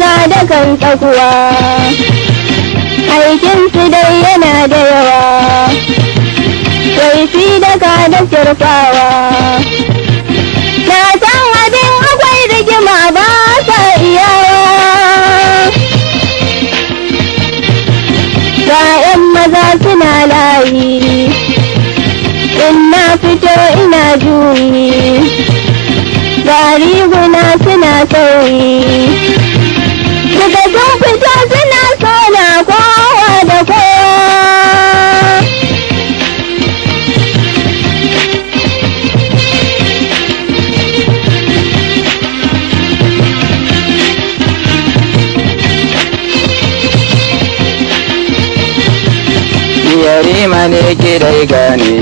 maza da kan tsakuwa, aikinsu dai yana da yawa, laifi da ka da kirfawa. Na san abin akwai rigima ba sa iyawa, ga 'yan maza suna layi, in na fito ina juyi, ga riguna suna sauyi, daga sun fito suna sona kowa da kowa. Yarima ne ke dai gane,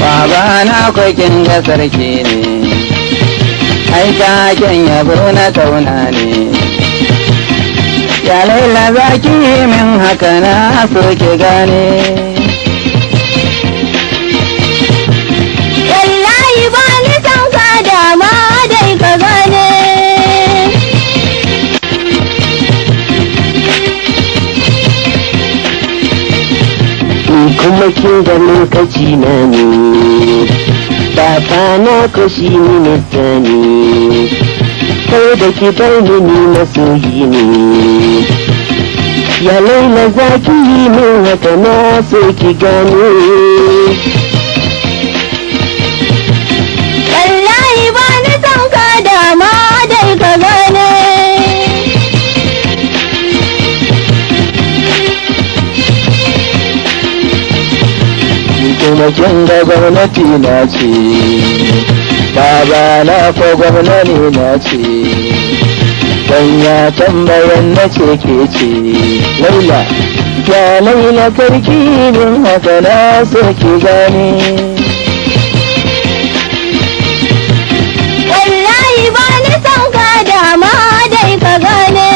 baba na kwakin ga sarki ne, ai taken yabo na kauna ne. Ya laila za ki min haka na so ki gane. Wallahi ba ni san ka dama dai ka gane. Kuma kin ga lokaci na ne, baba na ko shi minista ne, kai da ki bar ni masoyi ne. Ya laila za ki yi min haka na so ki gane. Wallahi ba ni san ka dama dai ka gane. Kuma kin ga gwamnati na ce, baba na ko gwamnati na ce, dan ya tambayan na ce ke ce, laila, ya laila karki min haka na so ki gane. Wallahi ba ni san ka dama dai ka gane.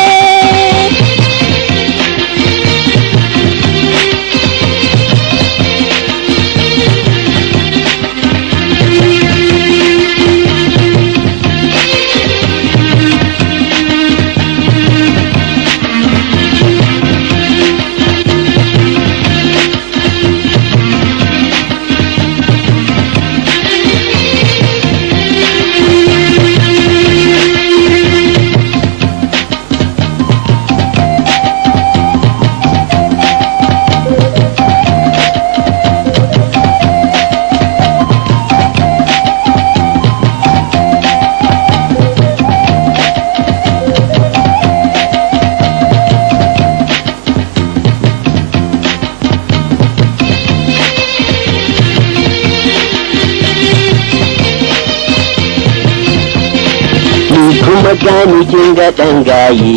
Kuma gani kin ga ɗan gaye,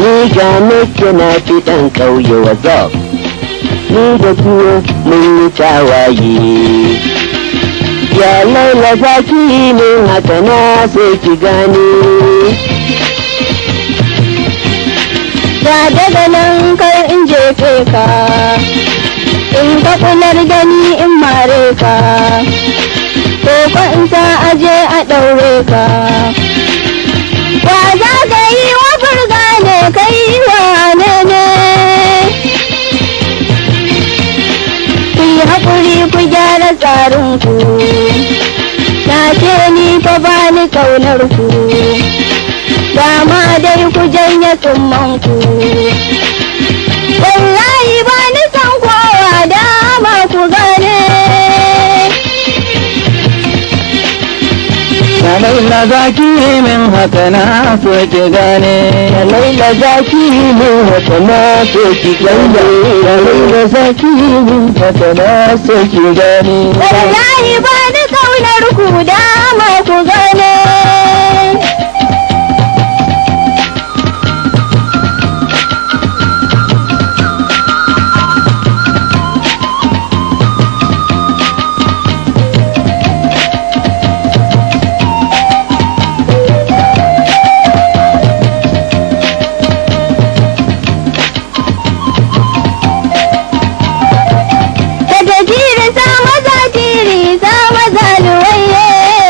ni ga nake na fi ɗan ƙauye wazaf, ni da tuwo mun yi tawaye. Ya laila za ki yi min haka na so ki gane. Da daga nan kar in jefe ka, in ka kular gani in mare ka, ko ko in sa aje a ɗaure ka. Wa za ka yi wa burga ne kai wane ne? Ku yi haƙuri ku gyara tsarinku, na ce ni fa ba ni ƙaunar ku, dama dai ku janye tsummanku. Wallahi ba ni san kowa dama ku gane. Ya laila za ki min haka na so ki gane. Ya laila za ki yi min haka na so ki gane. Ya laila za ki yi min haka na so ki gane. Wallahi ba ni ƙaunar ku dama ku gane. Da jiri sa maza luwaye.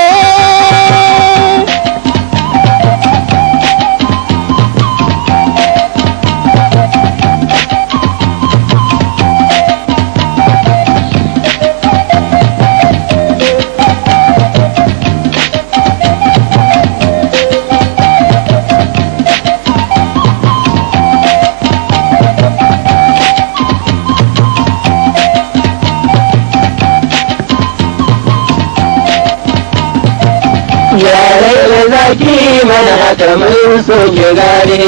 yarai da zaki mana haka mun so ki gane.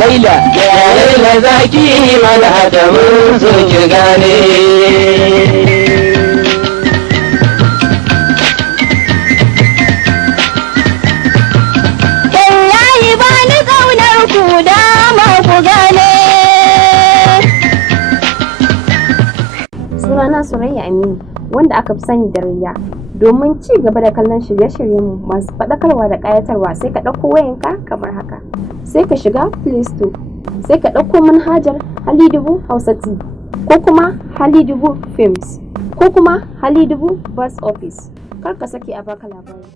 Laila yarai da zaki mana haka mun so ki gane. Wallahi ba ni ƙaunar ku dama ku gane. Sunana Surayya Aminu, wanda aka fi sani da Rayya. Domin ci gaba da kallon shirye-shiryenmu masu faɗakarwa da ƙayatarwa, sai ka ɗauko wayanka kamar haka. Sai ka shiga Play Store, sai ka ɗauko manhajar Halidubu Hausa TV, ko kuma Halidubu Films, ko kuma Halidubu Bus Office. Kar ka sake a baka labari.